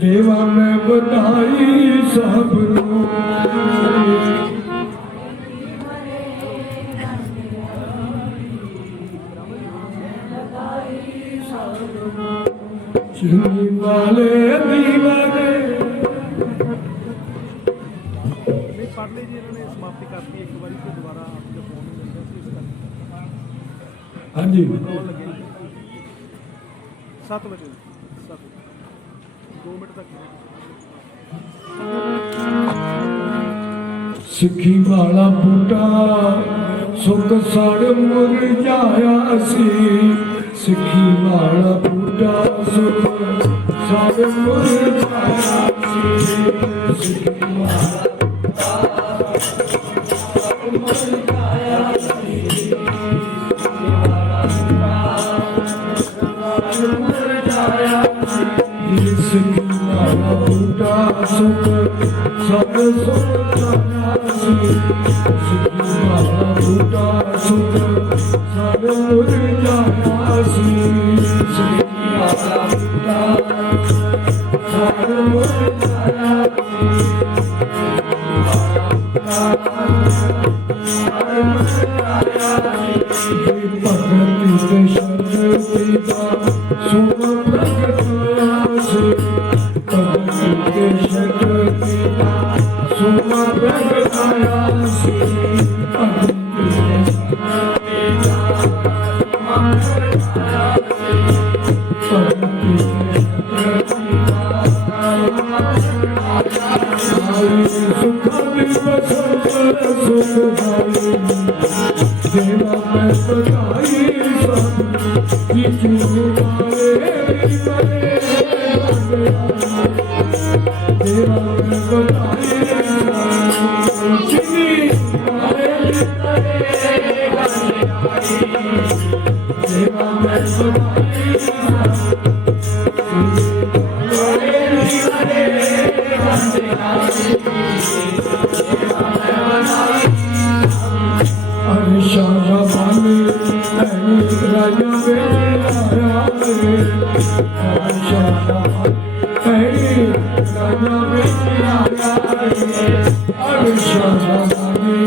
देवा मैं बधाई सब चीनी वाले दीवाने पढ़ लीजिए इन्होंने समाप्ति कर दी एक बार फिर दोबारा आपके फोन में मिलता है हाँ जी 7 बजे 2 मिनट तक सिक्खी वाला बूटा सुख सड़ मुरझाया सी सिक्खी वाला बूटा सुख सड़ मुरझाया सी सिक्खी वाला सिक्खी वाला बूटा सुख सड़ मुरझाया सी सिक्खी वाला बूटा सुख सड़ मुरझाया सी सिक्खी वाला बूटा सड़ मुरझाया भगति के शक्ति का सुख प्रगटाया से भगति के शक्ति का सुख प्रगटाया से भगति के शक्ति का भगति के सुख दिवस सुखदाई देवा मैं बताई सब किचू वाले देवा मैं बताई चिनी वाले देवा मैं अरे शाह बानी राजा बेचारा अरे शाह बानी राजा बेचारा अरे शाह बानी